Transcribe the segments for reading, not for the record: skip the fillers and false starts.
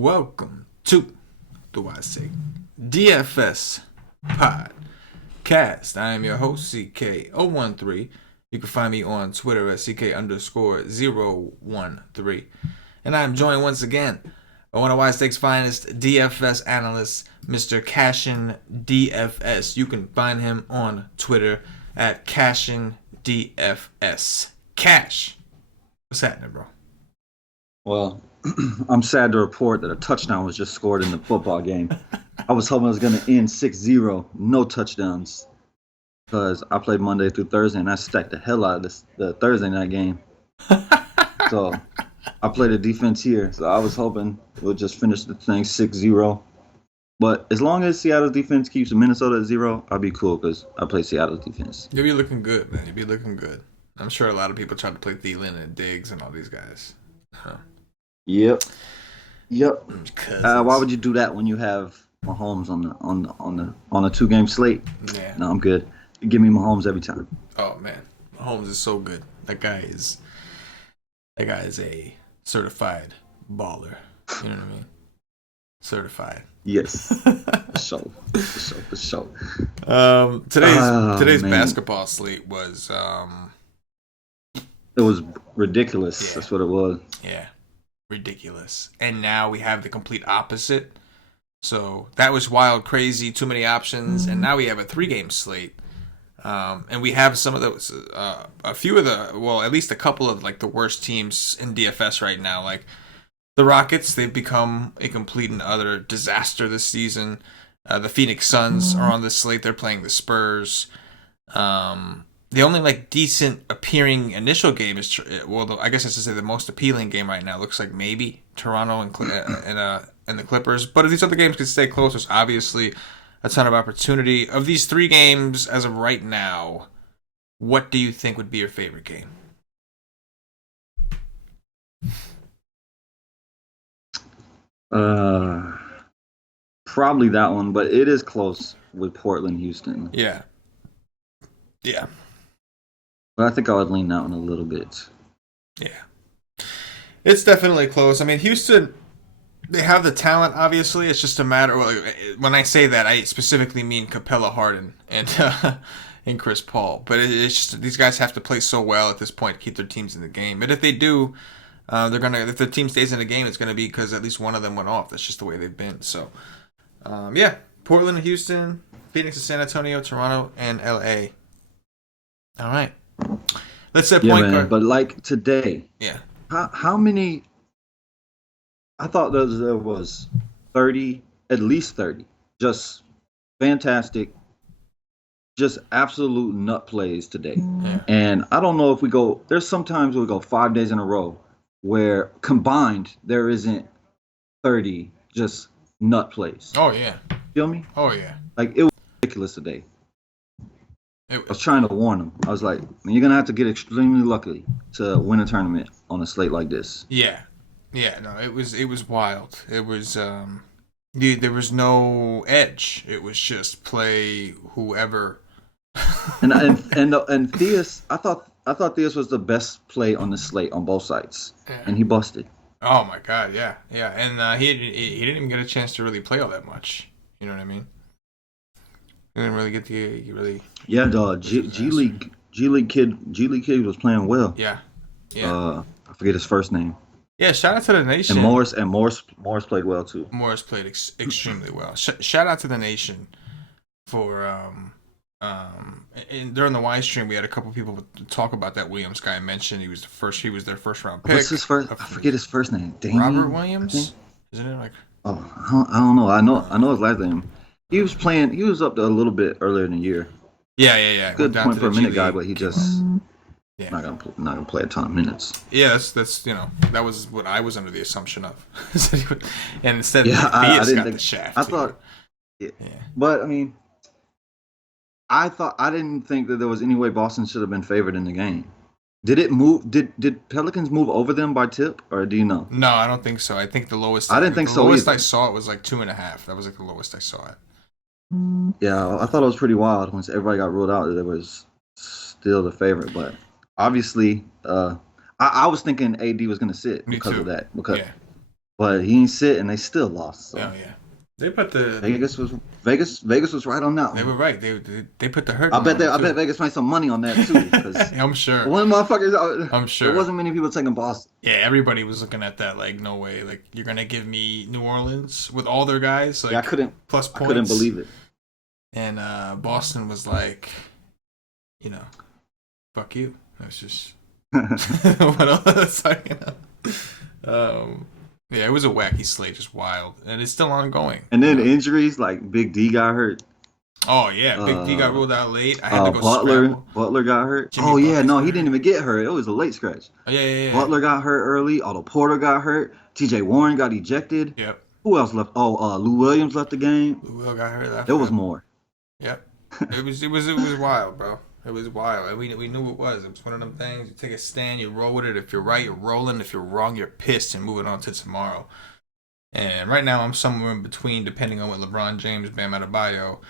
Welcome to the DFS podcast. I am your host, CK013. You can find me on Twitter at CK_013. And I'm joined once again by one of YStake's finest DFS analysts, Mr. CashinDFS. You can find him on Twitter at CashinDFS. Cash, what's happening, bro? Well, I'm sad to report that a touchdown was just scored in the football game. I was hoping it was going to end 6-0, no touchdowns, because I played Monday through Thursday, and I stacked the hell out of the Thursday night game. So I played a defense here, so I was hoping we'll just finish the thing 6-0. But as long as Seattle's defense keeps Minnesota at 0, I'll be cool because I play Seattle's defense. You'll be looking good, man. You'll be looking good. I'm sure a lot of people tried to play Thielen and Diggs and all these guys. Huh. Yep. Why would you do that when you have Mahomes on a 2-game slate? Yeah. No, I'm good. Give me Mahomes every time. Oh man, Mahomes is so good. That guy is a certified baller. You know what I mean? Certified. Yes. For sure. Today's basketball slate was it was ridiculous. Yeah. That's what it was. Yeah. Ridiculous. And now we have the complete opposite. So that was wild, crazy, too many options, and now we have a 3-game slate. And we have some of those, a few of at least a couple of like the worst teams in DFS right now. Like the Rockets, they've become a complete and utter disaster this season. The Phoenix Suns are on this slate. They're playing the Spurs. The only like decent appearing initial game is, I guess I should say the most appealing game right now looks like maybe Toronto and the Clippers. But if these other games could stay close, there's obviously a ton of opportunity. Of these 3 games as of right now, what do you think would be your favorite game? Probably that one, but it is close with Portland, Houston. Yeah. But I think I would lean that one a little bit. Yeah. It's definitely close. I mean, Houston, they have the talent, obviously. It's just a matter when I say that, I specifically mean Capella, Harden, and Chris Paul. But it's just these guys have to play so well at this point to keep their teams in the game. And if they do, if the team stays in the game, it's gonna be because at least one of them went off. That's just the way they've been. So, Portland, Houston, Phoenix, and San Antonio, Toronto, and LA. All right. Let's say point guard. But like today, how many? I thought there was 30, at least 30, just fantastic, just absolute nut plays today. Yeah. And I don't know if there's sometimes we go 5 days in a row where combined there isn't 30 just nut plays. Oh yeah. Feel me? Oh yeah. Like it was ridiculous today. I was trying to warn them. I was like, you're going to have to get extremely lucky to win a tournament on a slate like this. Yeah. Yeah, no, it was wild. It was there was no edge. It was just play whoever. and Theus, I thought Theus was the best play on the slate on both sides. Yeah. And he busted. Oh my god, yeah. And he didn't even get a chance to really play all that much. You know what I mean? He didn't really get to Yeah, dog. G League kid was playing well. Yeah. I forget his first name. Yeah, shout out to the nation. And Morris played well too. Morris played extremely well. Shout out to the nation for and during the Y stream we had a couple people talk about that Williams guy. I mentioned he was their first round pick. What's his first? I forget his first name. Robert Williams, isn't it like? Oh, I don't know. I know his last name. He was playing. He was up there a little bit earlier in the year. Yeah. Good point per minute guy, but he just not gonna play a ton of minutes. Yeah, that's that was what I was under the assumption of. And instead, I didn't got think, the shaft. I thought, but I mean, I didn't think that there was any way Boston should have been favored in the game. Did it move? Did Pelicans move over them by tip, or do you know? No, I don't think so. I think the lowest. I didn't think so. The lowest either. I saw it was like 2.5. That was like the lowest I saw it. Yeah, I thought it was pretty wild once everybody got ruled out that it was still the favorite. But obviously, I was thinking AD was going to sit because of that. but he ain't sit, and they still lost. So Oh yeah, they put the Vegas was right on that they were one. right. They put the hurt I on bet them I too. bet Vegas made some money on that too, because I'm sure. one motherfuckers, I'm there sure. wasn't many people taking Boston. Yeah, everybody was looking at that like, no way. Like, you're gonna give me New Orleans with all their guys Yeah, like plus I couldn't points, believe it. and Boston was like, you know, fuck you. That's just what else? Yeah, it was a wacky slate, just wild, and it's still ongoing. And then injuries, like Big D got hurt. Oh yeah, Big D got Uh, ruled out late. I had to go Butler scramble. Butler got hurt. Jimmy Oh yeah, Buckets no, got he didn't hurt. even get hurt. It was a late scratch. Oh yeah. Butler got hurt early. Otto Porter got hurt. T.J. Warren got ejected. Yep. Who else left? Oh, Lou Williams left the game. Lou Will got hurt There after was him. more. Yep. It was wild, bro. It was wild. And we knew it was. It was one of them things. You take a stand, you roll with it. If you're right, you're rolling. If you're wrong, you're pissed and moving on to tomorrow. And right now, I'm somewhere in between, depending on what LeBron James, Bam Adebayo,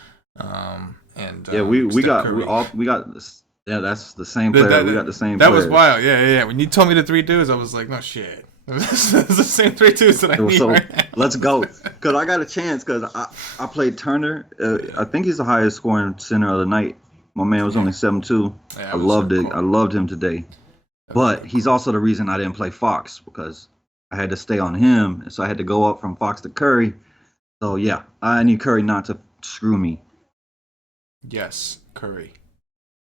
and Yeah, we Steph got Curry. we got this. Yeah, that's the same player. We got the same. That was players. wild. Yeah. When you told me the three dudes, I was like, no shit. It's the same three dudes that I need So right now. let's go. Because I got a chance. Because I played Turner. I think he's the highest scoring center of the night. My man was only 7'2". Yeah, I loved it. I loved him today. But he's also the reason I didn't play Fox, because I had to stay on him. So I had to go up from Fox to Curry. So yeah, I need Curry not to screw me. Yes, Curry.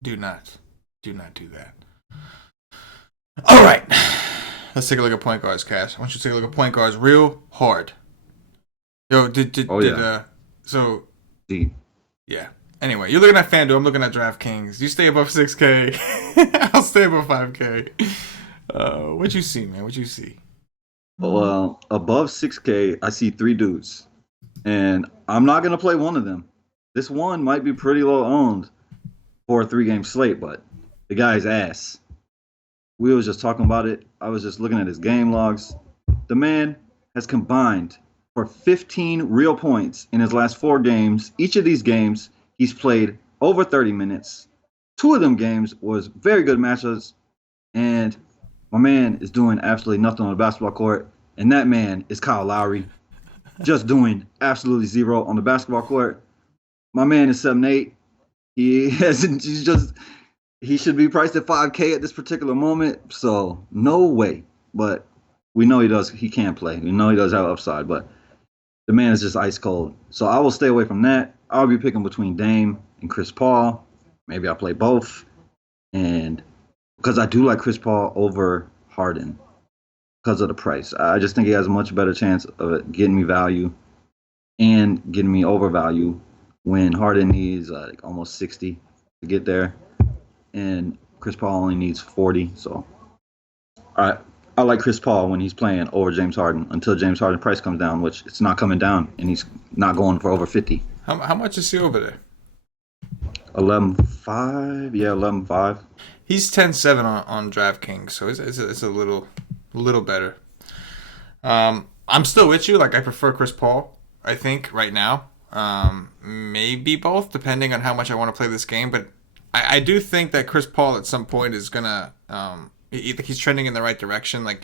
Do not do that. All right. Let's take a look at point guards, Cash. I want you to take a look at point guards real hard. Yo, so See, yeah. Anyway, you're looking at FanDuel. I'm looking at DraftKings. You stay above 6K. I'll stay above 5K. What you see, man? What you see? well, above 6K, I see three dudes, and I'm not gonna play one of them. This one might be pretty low owned for a 3-game slate, but the guy's ass. We was just talking about it. I was just looking at his game logs. The man has combined for 15 real points in his last 4 games. Each of these games, he's played over 30 minutes. 2 of them games was very good matchups, and my man is doing absolutely nothing on the basketball court, and that man is Kyle Lowry, just doing absolutely zero on the basketball court. My man is 7'8". He should be priced at 5K at this particular moment, so no way. But we know he can play. We know he does have upside, but the man is just ice cold. So I will stay away from that. I'll be picking between Dame and Chris Paul. Maybe I'll play both. And because I do like Chris Paul over Harden because of the price. I just think he has a much better chance of getting me value and getting me overvalue when Harden needs like almost 60 to get there, and Chris Paul only needs 40. So I like Chris Paul when he's playing over James Harden until James Harden's price comes down, which it's not coming down, and he's not going for over 50. How much is he over there? 11.5, yeah, 11.5. He's 10-7 on DraftKings, so it's a little better. I'm still with you. Like, I prefer Chris Paul, I think, right now. Maybe both, depending on how much I want to play this game. But I do think that Chris Paul at some point is gonna he's trending in the right direction. Like,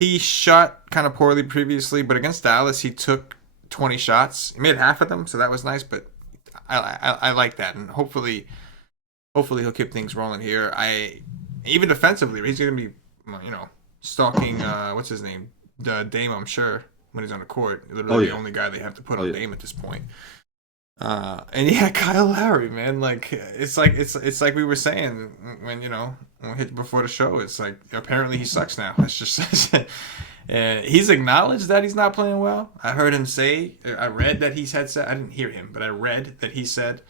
he shot kind of poorly previously, but against Dallas he took 20 shots. He made half of them, so that was nice. But I like that, and hopefully he'll keep things rolling here. Even defensively, he's gonna be stalking what's his name, Dame, I'm sure, when he's on the court. Literally the only guy they have to put on Dame at this point. And yeah, Kyle Lowry, man, like it's like we were saying when we hit before the show. It's like apparently he sucks now. It's just and he's acknowledged that he's not playing well. I heard him say, I read that he said, I didn't hear him, but I read that he said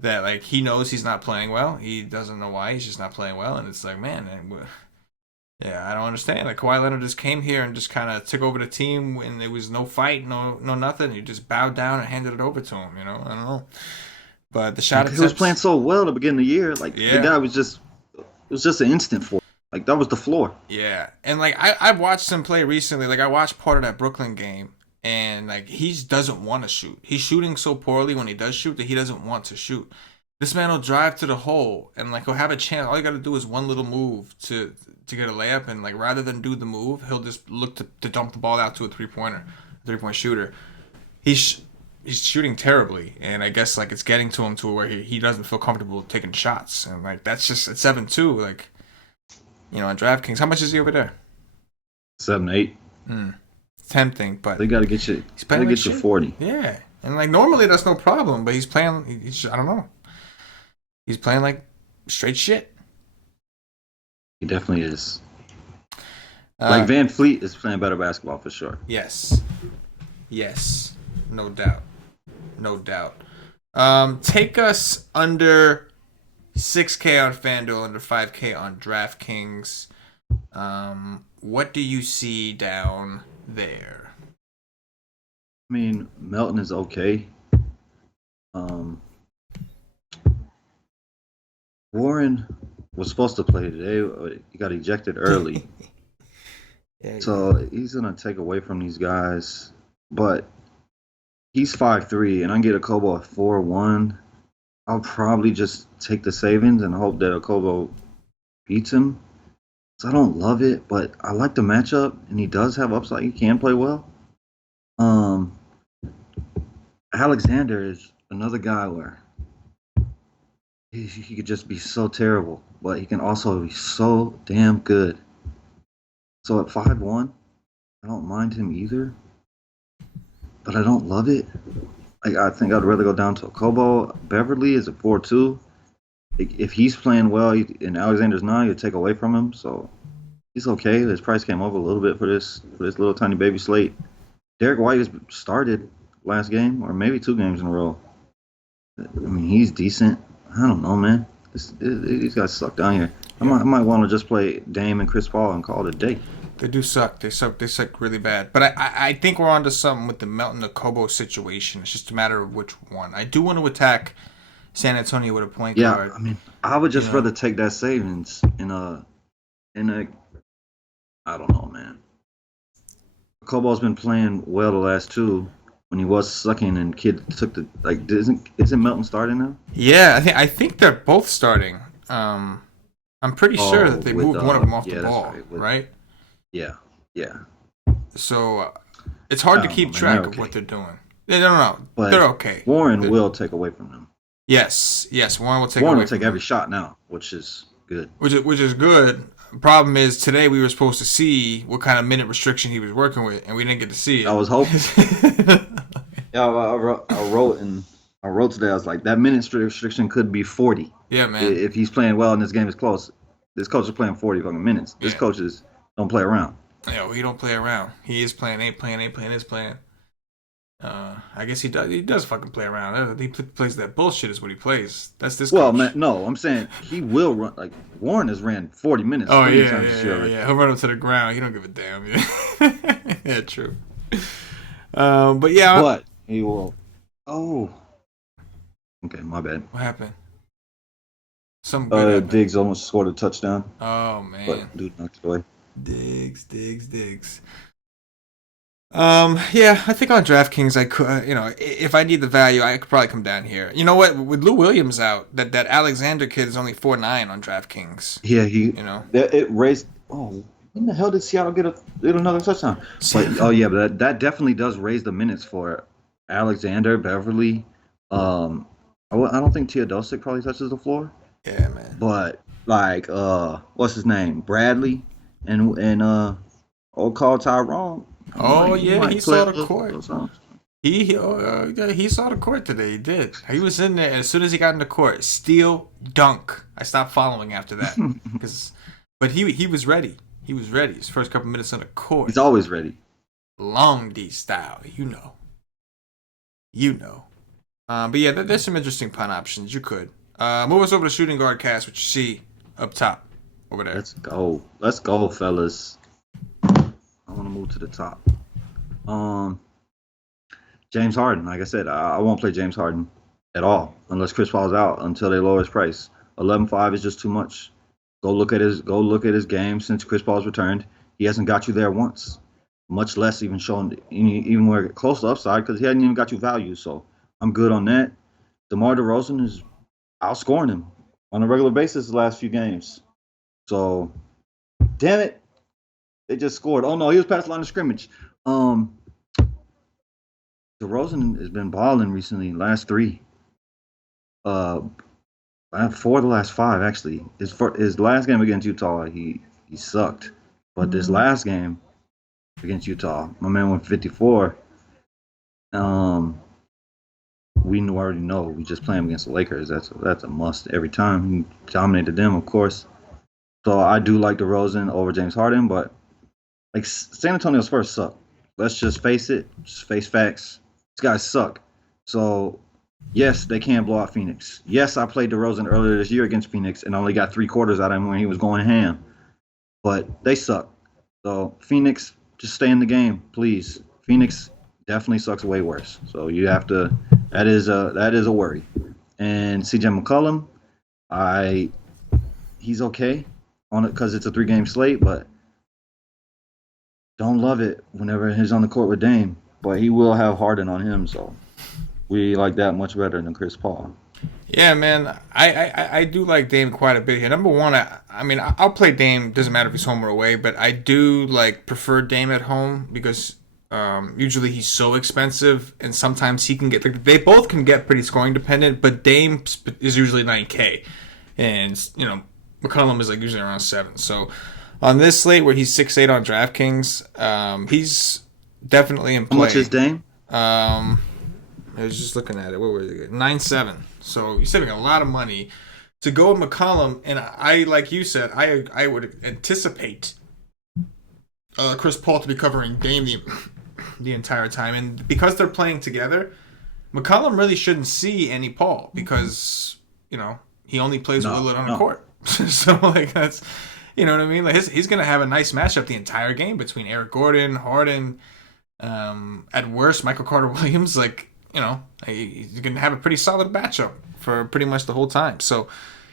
that like he knows he's not playing well. He doesn't know why, he's just not playing well, and it's like, man, yeah, I don't understand. Like, Kawhi Leonard just came here and just kind of took over the team when there was no fight, no nothing. He just bowed down and handed it over to him. I don't know. But the shot attempts, he was playing so well at the beginning of the year. Like the guy was just, it was just an instant for him. Like that was the floor. Yeah, and like I've watched him play recently. Like I watched part of that Brooklyn game, and like he doesn't want to shoot. He's shooting so poorly when he does shoot that he doesn't want to shoot. This man will drive to the hole and like he'll have a chance. All you got to do is one little move to get a layup, and like rather than do the move, he'll just look to dump the ball out to a 3-point shooter. He's he's shooting terribly, and I guess like it's getting to him to where he doesn't feel comfortable taking shots, and like that's just at 7-2. Like on DraftKings, how much is he over there? 7-8. Tempting, but They got to get you. he's Got playing to like get you shit. 40. Yeah, and like normally that's no problem, but he's playing. I don't know. He's playing like straight shit. He definitely is. Like Van Fleet is playing better basketball for sure. Yes, no doubt, no doubt. Take us under 6K on FanDuel, under 5K on DraftKings. What do you see down there? I mean, Melton is okay. Warren was supposed to play today, but he got ejected early. So he's going to take away from these guys. But he's 5'3", and I can get a Kobo at 4'1". I'll probably just take the savings and hope that a Kobo beats him. So I don't love it, but I like the matchup, and he does have upside. He can play well. Alexander is another guy where he could just be so terrible, but he can also be so damn good. So at 5'1", I don't mind him either, but I don't love it. I think I'd rather go down to a Kobo. Beverly is a 4'2". If he's playing well and Alexander's not, you take away from him. So he's okay. His price came over a little bit for this little tiny baby slate. Derek White has started last game, or maybe 2 games in a row. I mean, he's decent. I don't know, man. These guys suck down here. I might want to just play Dame and Chris Paul and call it a day. They do suck. They suck really bad. But I think we're onto something with the Melton the Kobo situation. It's just a matter of which one. I do want to attack San Antonio with a point guard. Yeah, I mean, I would just rather take that savings in a I don't know, man. Kobo's been playing well the last 2. When he was sucking and Kid took the isn't Melton starting now? Yeah, I think they're both starting. I'm pretty sure that they moved one of them off the ball, right? Yeah. So it's hard to keep track of what they're doing. No. But they're okay. Warren will take away from them. Yes. Warren will take. Warren will take every shot now, which is good. Which is good. Problem is today we were supposed to see what kind of minute restriction he was working with, and we didn't get to see it. I was hoping. Yeah, I wrote today. I was like, that minute restriction could be 40. Yeah, man. If he's playing well and this game is close, this coach is playing 40 fucking minutes. This coach don't play around. Yeah, he don't play around. He is playing, ain't playing, is playing. I guess he does. He does fucking play around. He plays that bullshit. Is what he plays. That's this. Well, coach. Man, no, I'm saying he will run. Like Warren has ran 40 minutes. Oh yeah. He'll run him to the ground. He don't give a damn. Yeah, true. But yeah. But he will. Oh. Okay, my bad. What happened? Some good happened. Diggs almost scored a touchdown. Oh man. But dude knocked it away. Diggs. Yeah, I think on DraftKings I could, if I need the value, I could probably come down here. You know what? With Lou Williams out, that Alexander kid is only 4.9 on DraftKings. Yeah, it raised. Oh, when the hell did Seattle get another touchdown? But that definitely does raise the minutes for Alexander, Beverly. I don't think Teodosic probably touches the floor. Yeah, man. But like, what's his name? Bradley and old call Tyrone. He saw the court. He saw the court today. He did. He was in there, and as soon as he got in the court, steal, dunk. I stopped following after that but he was ready. He was ready. His first couple minutes on the court. He's always ready. Long D style, you know. But yeah, there's some interesting punt options. You could move us over to shooting guard cast, which you see up top over there. Let's go, fellas. I want to move to the top. James Harden. Like I said, I won't play James Harden at all unless Chris Paul's out until they lower his price. 11.5 is just too much. Go look at his game since Chris Paul's returned. He hasn't got you there once, much less even showing even where close to upside because he hadn't even got you value. So I'm good on that. DeMar DeRozan is outscoring him on a regular basis the last few games. So, damn it, they just scored. Oh no, he was past the line of scrimmage. Um, DeRozan has been balling recently. Last three, uh, 4 of the last 5 actually. His last game against Utah, he sucked. But this last game against Utah, my man went 54. Um, we already know we just play him against the Lakers. That's a must every time. He dominated them, of course. So I do like DeRozan over James Harden, but like San Antonio's first suck. Let's just face it. Just face facts. These guys suck. So yes, they can blow out Phoenix. Yes, I played DeRozan earlier this year against Phoenix and only got 3 quarters out of him when he was going ham. But they suck. So Phoenix, just stay in the game, please. Phoenix definitely sucks way worse. So you have to. That is a worry. And CJ McCollum, he's okay on it because it's a 3-game slate, but don't love it whenever he's on the court with Dame. But he will have Harden on him, so we like that much better than Chris Paul. Yeah, man, I do like Dame quite a bit here. Number one, I mean, I'll play Dame. Doesn't matter if he's home or away, but I do like prefer Dame at home because usually he's so expensive, and sometimes he can get. Like, they both can get pretty scoring dependent, but Dame is usually 9K, and McCollum is like usually around 7. So on this slate where he's 6'8" on DraftKings, he's definitely in play. How much is Dame? I was just looking at it. What was it? 9.7. So you're saving a lot of money to go with McCollum, and I like you said, I would anticipate Chris Paul to be covering Dame the entire time, and because they're playing together, McCollum really shouldn't see any Paul because he only plays with Lillard on the court. So like that's what I mean. Like he's gonna have a nice matchup the entire game between Eric Gordon, Harden, at worst Michael Carter Williams. Like he's gonna have a pretty solid matchup for pretty much the whole time. So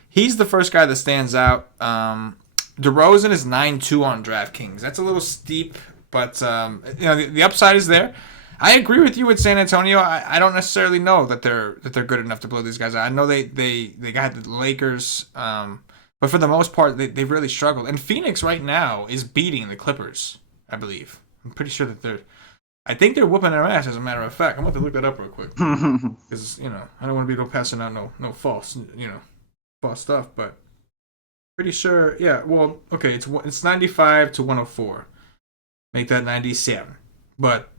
he's the first guy that stands out. DeRozan is 9.2 on DraftKings. That's a little steep, but the upside is there. I agree with you with San Antonio. I don't necessarily know that they're good enough to blow these guys out. I know they got the Lakers, but for the most part they've really struggled. And Phoenix right now is beating the Clippers, I believe. I'm pretty sure that I think they're whooping their ass. As a matter of fact, I'm going to look that up real quick because I don't want to be passing out no false false stuff, but pretty sure. Yeah, well, okay, it's 95 to 104. Make that 97, but.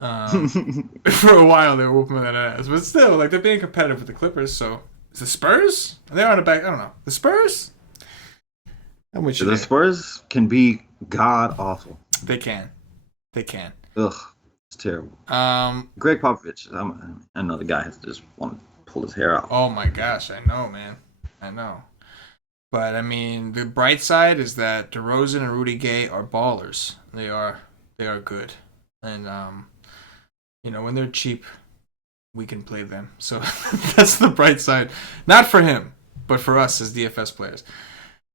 For a while they were whooping that ass, but still, like, they're being competitive with the Clippers. So the Spurs, they're on the back. I don't know. The Spurs. I'm with you. The Spurs can be god awful. They can. Ugh, it's terrible. Greg Popovich. I know the guy has to just want to pull his hair out. Oh my gosh, I know, man. I know. But I mean, the bright side is that DeRozan and Rudy Gay are ballers. They are good, and when they're cheap, we can play them. So that's the bright side. Not for him, but for us as DFS players.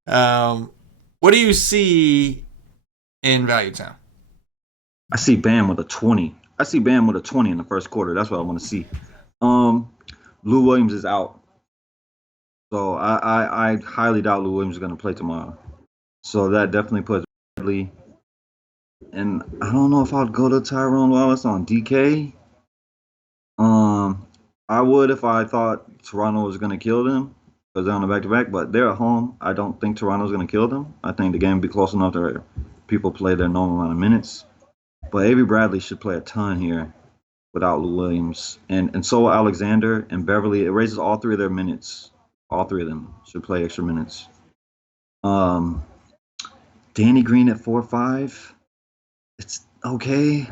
What do you see in Value Town? I see Bam with a 20. I see Bam with a 20 in the first quarter. That's what I want to see. Lou Williams is out. So I highly doubt Lou Williams is going to play tomorrow. So that definitely puts Bradley. And I don't know if I'd go to Tyrone Wallace on DK. I would if I thought Toronto was going to kill them because they're on the back-to-back. But they're at home. I don't think Toronto's going to kill them. I think the game will be close enough to people play their normal amount of minutes. But Avery Bradley should play a ton here without Lou Williams. And so will Alexander and Beverly. It raises all 3 of their minutes. All 3 of them should play extra minutes. Danny Green at 4-5. It's okay.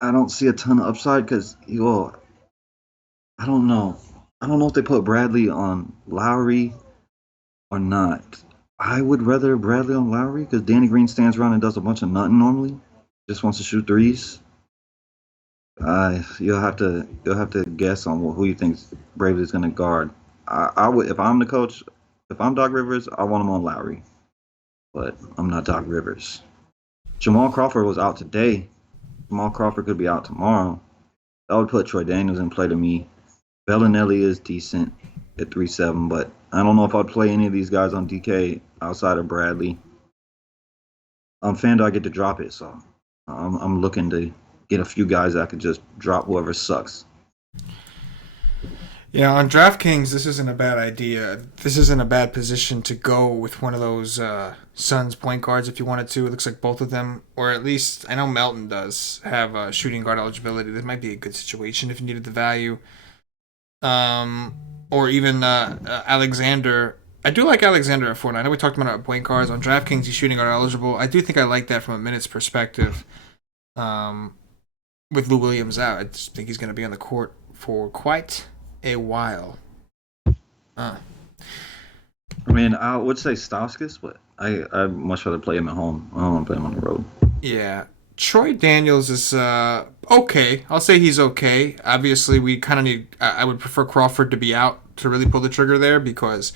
I don't see a ton of upside because I don't know. I don't know if they put Bradley on Lowry or not. I would rather Bradley on Lowry because Danny Green stands around and does a bunch of nothing normally. Just wants to shoot threes. You'll have to guess on who you think Bradley is going to guard. I would, if I'm the coach, if I'm Doc Rivers, I want him on Lowry, but I'm not Doc Rivers. Jamal Crawford was out today. Jamal Crawford could be out tomorrow. That would put Troy Daniels in play to me. Bellinelli is decent. at 3.7, but I don't know if I'd play any of these guys on DK outside of Bradley. On FanDuel, I get to drop it, so I'm looking to get a few guys that I could just drop whoever sucks. Yeah, on DraftKings, this isn't a bad idea. This isn't a bad position to go with one of those Suns point guards if you wanted to. It looks like both of them, or at least I know Melton does have shooting guard eligibility. This might be a good situation if you needed the value. Or even Alexander. I do like Alexander at 4.9. I know we talked about our point guards. On DraftKings, he's shooting guard eligible. I do think I like that from a minutes perspective. With Lou Williams out, I just think he's going to be on the court for quite a while. I mean, I would say Stauskas, but I'd much rather play him at home. I don't want to play him on the road. Yeah. Troy Daniels is okay. I'll say he's okay. Obviously, we kind of need... I would prefer Crawford to be out to really pull the trigger there because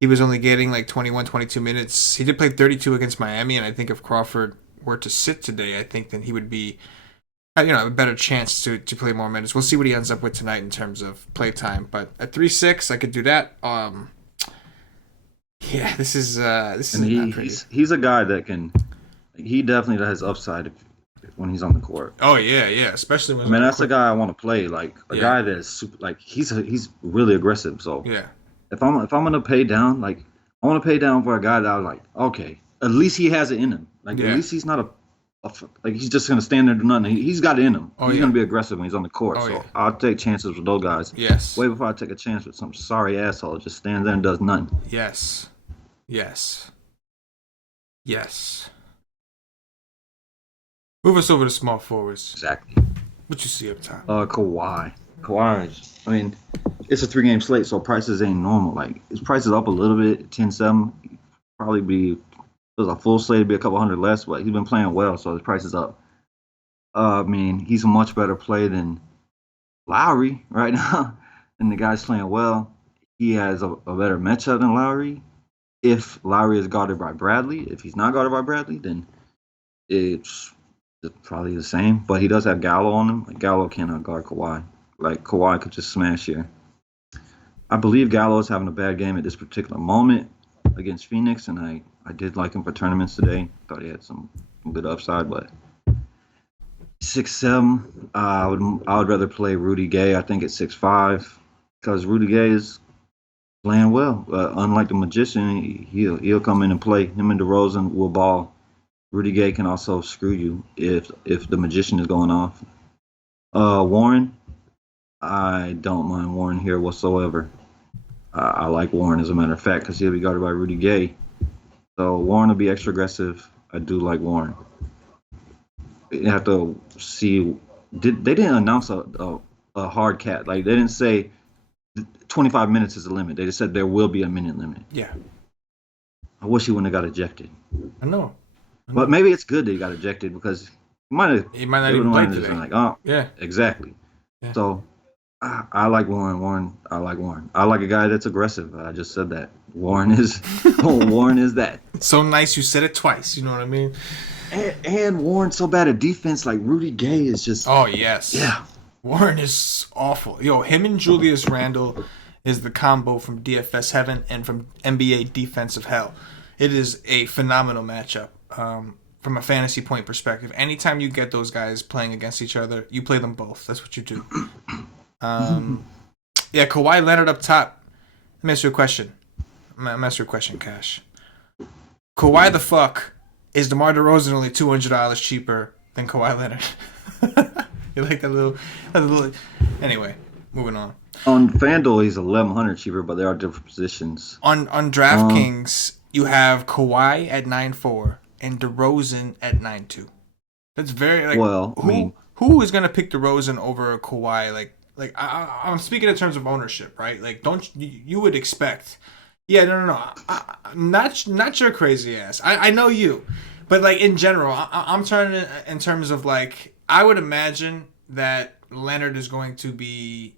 he was only getting like 21, 22 minutes. He did play 32 against Miami, and I think if Crawford were to sit today, I think then he would be... a better chance to play more minutes. We'll see what he ends up with tonight in terms of play time. But at 3.6, I could do that. Yeah, this is not pretty. He's a guy that can. He definitely has upside when he's on the court. Oh yeah, especially when. I mean, that's the guy I want to play. Like a guy that is super. Like he's really aggressive. So yeah, if I'm gonna pay down, like I want to pay down for a guy that I'm like, okay, at least he has it in him. Like at least he's not like he's just gonna stand there and do nothing. He's got it in him. He's gonna be aggressive when he's on the court. I'll take chances with those guys. Yes. Way before I take a chance with some sorry asshole that just stands there and does nothing. Yes. Move us over to small forwards. Exactly. What you see up top? Kawhi. I mean, it's a 3-game slate, so prices ain't normal. Like his price is up a little bit, 10-7. Probably be. It was a full slate, it'd be a couple hundred less, but he's been playing well, so his price is up. I mean, he's a much better play than Lowry right now, and the guy's playing well. He has a better matchup than Lowry. If Lowry is guarded by Bradley, if he's not guarded by Bradley, then it's probably the same. But he does have Gallo on him. Like, Gallo cannot guard Kawhi. Like, Kawhi could just smash here. I believe Gallo is having a bad game at this particular moment against Phoenix, and I did like him for tournaments today. Thought he had some good upside, but 6.7. I would rather play Rudy Gay. I think at 6.5 because Rudy Gay is playing well. Unlike the Magician, he'll come in and play. Him and DeRozan will ball. Rudy Gay can also screw you if the Magician is going off. Warren, I don't mind Warren here whatsoever. I like Warren, as a matter of fact, because he'll be guarded by Rudy Gay. So Warren will be extra aggressive. I do like Warren. You have to see. They didn't announce a hard cap. Like, they didn't say 25 minutes is the limit. They just said there will be a minute limit. Yeah. I wish he wouldn't have got ejected. I know. But maybe it's good that he got ejected because he might not even play today. Like, oh, yeah, exactly. Yeah. So I like Warren. I like Warren. I like a guy that's aggressive. I just said that. Warren is that. It's so nice you said it twice. You know what I mean? And Warren's so bad at defense. Like, Rudy Gay is just. Oh yes. Yeah. Warren is awful. Yo, him and Julius Randle is the combo from DFS heaven and from NBA defensive hell. It is a phenomenal matchup. From a fantasy point perspective, anytime you get those guys playing against each other, you play them both. That's what you do. Yeah, Kawhi Leonard up top. Let me ask you a question. Cash. Kawhi the fuck is DeMar DeRozan only $200 cheaper than Kawhi Leonard? You like that little? Anyway, moving on. On FanDuel, he's $1,100 cheaper, but there are different positions. On DraftKings, you have Kawhi at 9.4 and DeRozan at 9.2. That's very who is gonna pick DeRozan over Kawhi? Like I'm speaking in terms of ownership, right? Like, don't you would expect? Yeah, no. Not your crazy ass. I know you, but like in general, I'm turning in terms of like I would imagine that Leonard is going to be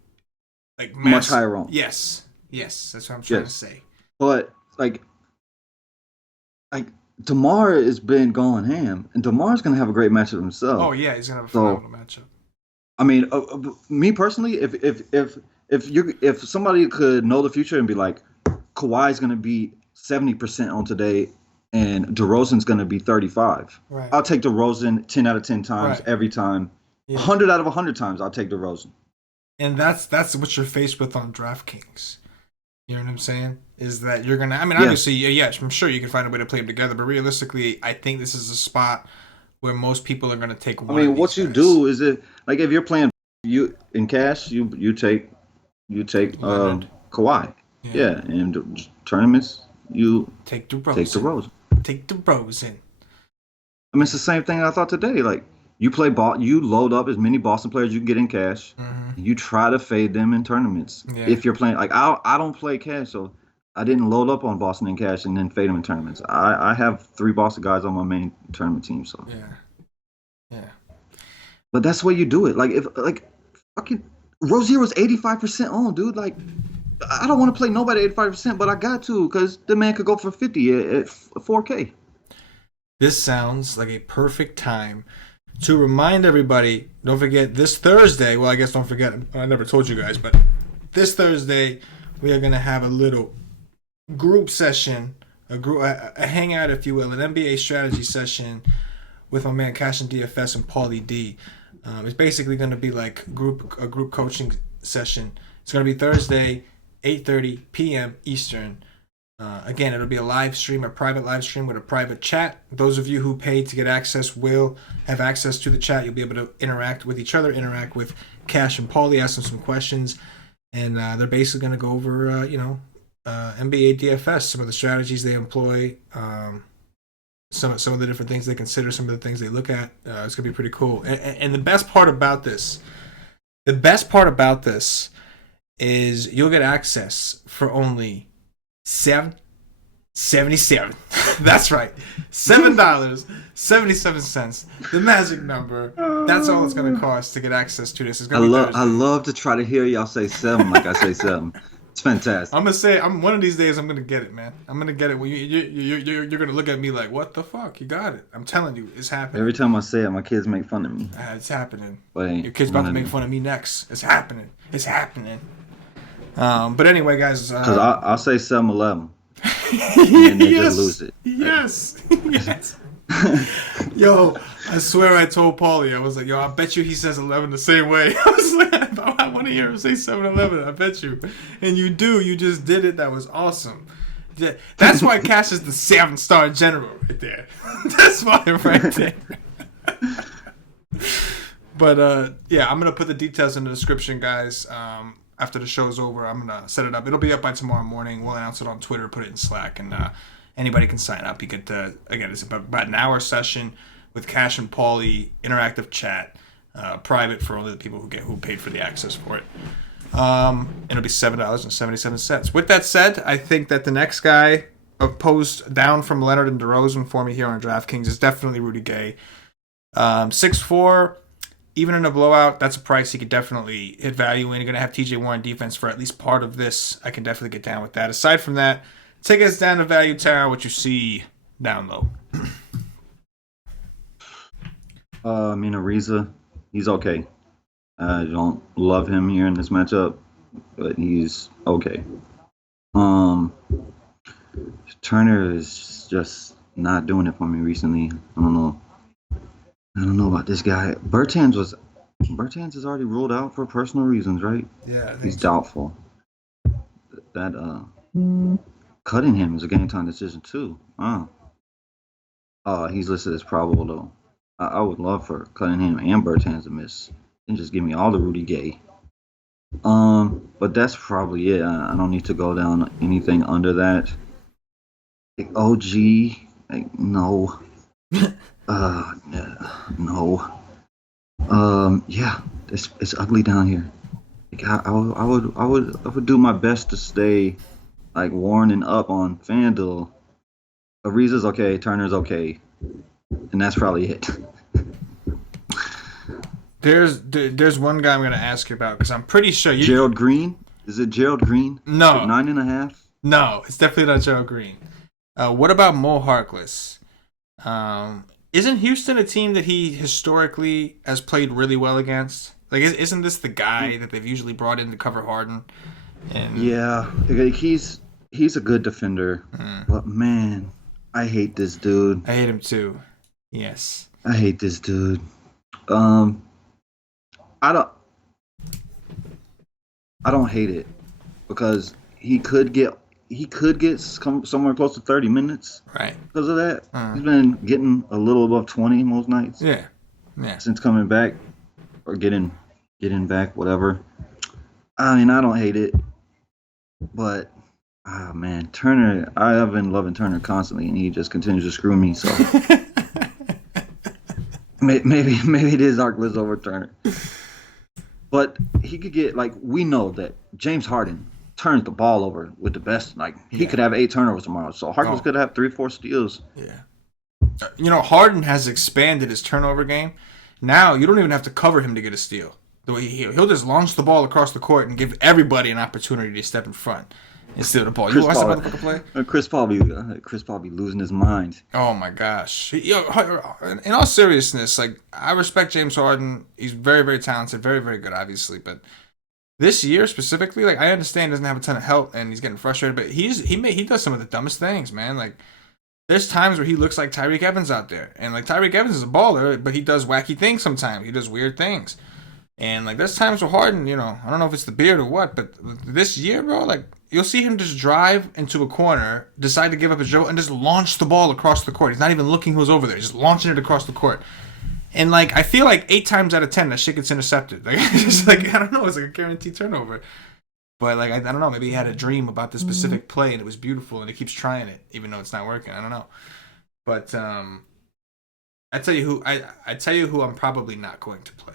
like much higher on. Yes, that's what I'm trying to say. But like DeMar has been going ham, and DeMar's gonna have a great matchup himself. Oh yeah, he's gonna have a phenomenal matchup. I mean, me personally, if if somebody could know the future and be like, Kawhi's gonna be 70% on today, and DeRozan's gonna be 35. Right. I'll take DeRozan 10 out of 10 times every time. Yeah. 100 out of 100 times I'll take DeRozan. And that's what you're faced with on DraftKings. You know what I'm saying? Is that you're gonna? I mean, obviously, yeah, I'm sure you can find a way to play them together, but realistically, I think this is a spot where most people are gonna take one. I mean, what you do is it like if you're playing you in cash, you take Kawhi. Yeah, and tournaments you take DeRozan. Take DeRozan. I mean, it's the same thing I thought today. Like you you load up as many Boston players you can get in cash. Mm-hmm. You try to fade them in tournaments. Yeah. If you're playing, like I don't play cash, so I didn't load up on Boston in cash and then fade them in tournaments. I have 3 Boston guys on my main tournament team, so yeah. But that's the way you do it. Like if fucking Rozier was 85% on, dude. Like I don't want to play nobody 85%, but I got to because the man could go for 50 at 4K. This sounds like a perfect time to remind everybody, don't forget this Thursday. Well, I guess don't forget. I never told you guys, but this Thursday we are going to have a little group session, a hangout, if you will, an NBA strategy session with my man CashinDFS and Paulie D. It's basically going to be like a group coaching session. It's going to be Thursday, 8:30 p.m. Eastern. Again, it'll be a private live stream with a private chat. Those of you who paid to get access will have access to the chat. You'll be able to interact with each other, interact with Cash and Paulie, ask them some questions, and they're basically going to go over, NBA DFS, some of the strategies they employ, some of the different things they consider, some of the things they look at. It's going to be pretty cool. And the best part about this is you'll get access for only $7.77. That's right, $7.77. The magic number. That's all it's going to cost to get access to this. It's gonna be I love to try to hear y'all say 7 like I say 7. It's fantastic. I'm gonna say one of these days I'm gonna get it, man. I'm gonna get it. Well, you're gonna look at me like, what the fuck? You got it. I'm telling you, it's happening. Every time I say it, my kids make fun of me. It's happening. But your kid's about to make fun of me next. It's happening. But anyway, guys. Because I'll say 7-11. And they just lose it. Yes. Yo, I swear I told Paulie, I was like, yo, I bet you he says 11 the same way. I was like, I want to hear him say 7-11. I bet you. And you do. You just did it. That was awesome. That's why Cash is the 7-star general right there. That's why right there. But, yeah, I'm going to put the details in the description, guys. After the show's over, I'm going to set it up. It'll be up by tomorrow morning. We'll announce it on Twitter, put it in Slack, and anybody can sign up. You get again, it's about an hour session with Cash and Paulie, interactive chat, private for only the people who paid for the access for it. It'll be $7.77. With that said, I think that the next guy opposed down from Leonard and DeRozan for me here on DraftKings is definitely Rudy Gay. 6'4", even in a blowout, that's a price he could definitely hit value in. You're going to have TJ Warren defense for at least part of this. I can definitely get down with that. Aside from that, take us down to value tower, what you see down low. Ariza, he's okay. I don't love him here in this matchup, but he's okay. Turner is just not doing it for me recently. I don't know about this guy. Bertans is already ruled out for personal reasons, right? Yeah, he's doubtful. That cutting him is a game time decision too. He's listed as probable though. I would love for cutting him and Bertans to miss and just give me all the Rudy Gay. But that's probably it. I don't need to go down anything under that. Like OG, like no. No. Yeah, it's ugly down here. Like I would do my best to stay like worn and up on FanDuel. Ariza's okay, Turner's okay, and that's probably it. There's one guy I'm gonna ask you about because I'm pretty sure you. Gerald Green? Is it Gerald Green? No. 9.5? No, it's definitely not Gerald Green. What about Mo Harkless? Isn't Houston a team that he historically has played really well against? Like, isn't this the guy that they've usually brought in to cover Harden? And Yeah, he's a good defender, but man, I hate this dude. I hate him too. Yes. I hate this dude. Um, I don't I don't hate it because somewhere close to 30 minutes Right. because of that. He's been getting a little above 20 most nights. Yeah. Yeah. Since coming back or getting back, whatever. I mean, I don't hate it, but man, Turner. I have been loving Turner constantly, and he just continues to screw me. So maybe it is Arkless over Turner, but he could get we know that James Harden turns the ball over with the best. He could have 8 turnovers tomorrow, so Harkless could have 3-4 steals. Yeah. Harden has expanded his turnover game. Now you don't even have to cover him to get a steal. The way he'll just launch the ball across the court and give everybody an opportunity to step in front and steal the ball. You watch the motherfucker play? Chris Paul be losing his mind. Oh my gosh! In all seriousness, I respect James Harden. He's very, very talented, very, very good, obviously. But this year specifically, I understand he doesn't have a ton of help and he's getting frustrated. But he does some of the dumbest things, man. There's times where he looks like Tyreek Evans out there, and Tyreek Evans is a baller, but he does wacky things sometimes. He does weird things. And there's times where Harden, I don't know if it's the beard or what, but this year, bro, you'll see him just drive into a corner, decide to give up his dribble, and just launch the ball across the court. He's not even looking who's over there; he's just launching it across the court. And I feel 8 times out of 10 that shit gets intercepted. It's I don't know, it's a guaranteed turnover. But I don't know, maybe he had a dream about this specific play and it was beautiful, and he keeps trying it even though it's not working. I don't know, but I tell you who I'm probably not going to play.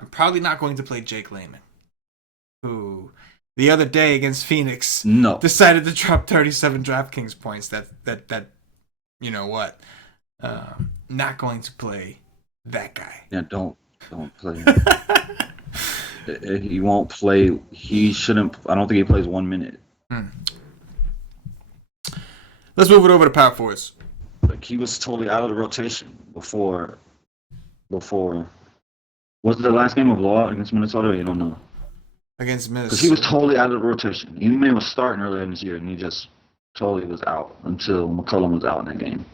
I'm probably not going to play Jake Layman, who the other day against Phoenix decided to drop 37 DraftKings points. That you know what? Not going to play that guy. Yeah, don't play him. He won't play. He shouldn't. I don't think he plays 1 minute. Let's move it over to power forwards. He was totally out of the rotation before. Was it the last game of blowout against Minnesota? You don't know. Against Minnesota. Because he was totally out of the rotation. He may was starting earlier in this year, and he just totally was out until McCollum was out in that game.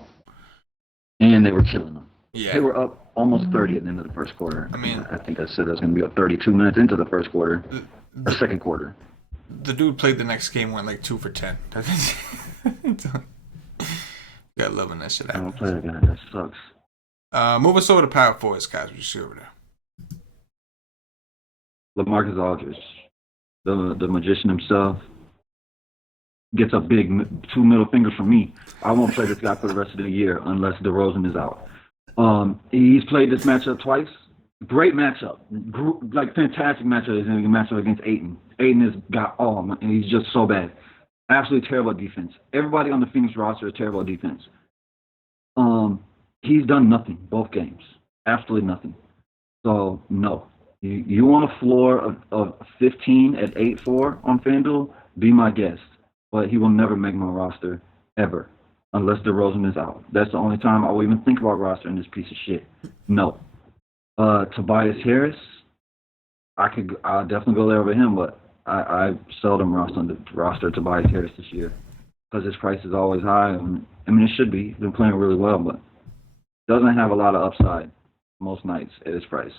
And they were killing him. Yeah. They were up almost 30 at the end of the first quarter. I mean, I think I said it was going to be up 32 minutes into the first quarter. Or second quarter. The dude played the next game, went 2 for 10. Got loving that shit. I don't play that guy. That sucks. Move us over to power forwards, guys. What you see over there? LaMarcus Aldridge, the magician himself, gets a big 2 middle fingers from me. I won't play this guy for the rest of the year unless DeRozan is out. He's played this matchup twice. Great matchup. Fantastic matchup. He's in a matchup against Ayton. Ayton has got and he's just so bad. Absolutely terrible at defense. Everybody on the Phoenix roster is terrible at defense. He's done nothing both games. Absolutely nothing. So, no. You want a floor of 15 at 8-4 on FanDuel? Be my guest. But he will never make my roster, ever, unless DeRozan is out. That's the only time I will even think about rostering this piece of shit. No. Tobias Harris, I'll definitely go there over him, but I seldom roster Tobias Harris this year because his price is always high. I mean, it should be. He's been playing really well, but doesn't have a lot of upside most nights at his price.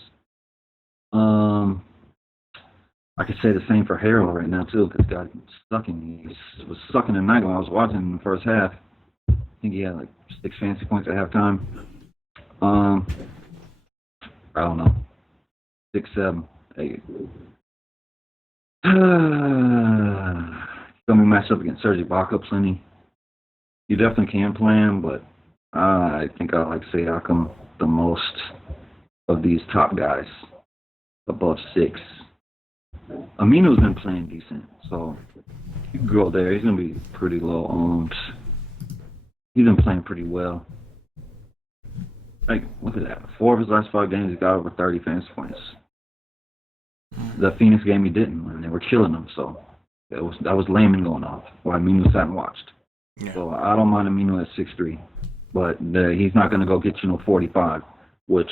I could say the same for Harrell right now too, because God sucking. He was sucking tonight when I was watching in the first half. I think he had 6 fantasy points at halftime. I don't know, 6, 7, 8. Gonna be matched up against Serge Ibaka plenty. You definitely can play him, but I think I like Siakam the most of these top guys, above 6. Aminu's been playing decent, so you can go there. He's going to be pretty low owned. He's been playing pretty well. Look at that. 4 of his last 5 games, he got over 30 fantasy points. The Phoenix game, he didn't, and they were killing him, so that was Layman going off, while Aminu sat and watched. Yeah. So I don't mind Aminu at 6'3", but he's not going to go get 45, which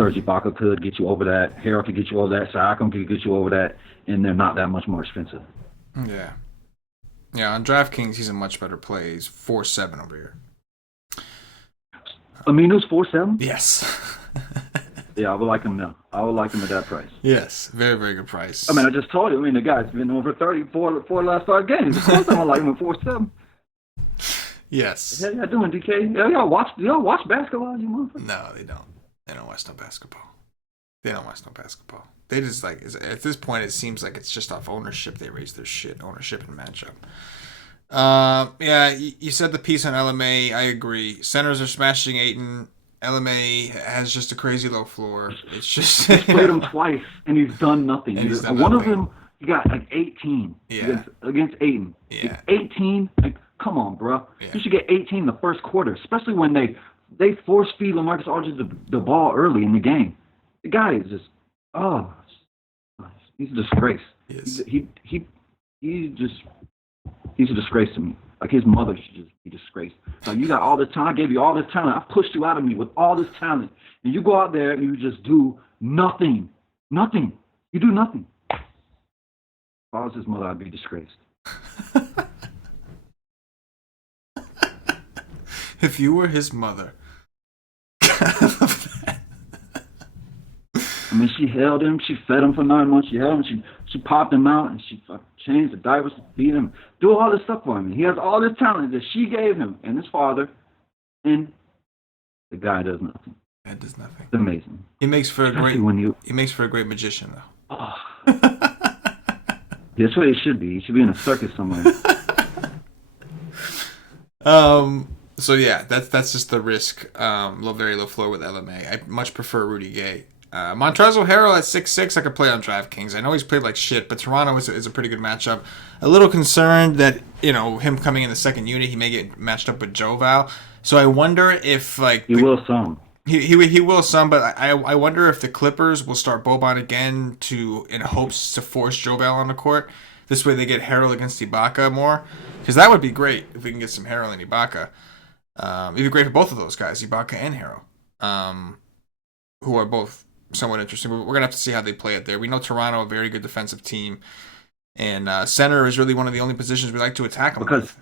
Serge Ibaka could get you over that. Harrell could get you over that. Siakam could get you over that. And they're not that much more expensive. Yeah. Yeah, on DraftKings, he's a much better play. He's 4.7 over here. Aminu's 4.7? Yes. Yeah, I would like him now. I would like him at that price. Yes, very, very good price. I mean, I just told you. I mean, the guy's been over 34 for the last 5 games. Of course, I don't like him at 4.7. Yes. What y'all doing, DK? Y'all watch basketball, you motherfucker? No, they don't. They don't watch no basketball. They don't watch no basketball. They just like at this point, it seems like it's just off ownership. They raise their shit, ownership and matchup. Yeah, you said the piece on LMA. I agree. Centers are smashing Ayton. LMA has just a crazy low floor. It's just he's played him twice and he's done nothing. One of them, he got like 18 against Ayton. Yeah, 18. Like, come on, bro. Yeah. You should get 18 in the first quarter, especially when they force feed LaMarcus Aldridge the ball early in the game. The guy is just he's a disgrace. Yes. He's a disgrace to me. Like, his mother should just be disgraced. Like, you got all this time, I gave you all this talent, I pushed you out of me with all this talent, and you go out there and you just do nothing. Nothing. You do nothing. If I was his mother, I'd be disgraced. If you were his mother. I love that. I mean, she held him. She fed him for 9 months. She held him. She popped him out, and she changed the diapers to feed him. Do all this stuff for him. He has all this talent that she gave him and his father, and the guy does nothing. That does nothing. It's amazing. He makes for a great. He makes for a great magician, though. Oh. That's what he should be. He should be in a circus somewhere. So yeah, that's just the risk. Very low floor with LMA. I much prefer Rudy Gay. Montrezl Harrell at 6'6", I could play on DraftKings. I know he's played like shit, but Toronto is a pretty good matchup. A little concerned that, him coming in the second unit, he may get matched up with Joval. So I wonder if he will some. He will some, but I wonder if the Clippers will start Boban again in hopes to force Joval on the court. This way they get Harrell against Ibaka more, because that would be great if we can get some Harrell and Ibaka. It'd be great for both of those guys, Ibaka and Harrell, who are both somewhat interesting. We're gonna have to see how they play it there. We know Toronto, a very good defensive team, and center is really one of the only positions we like to attack them because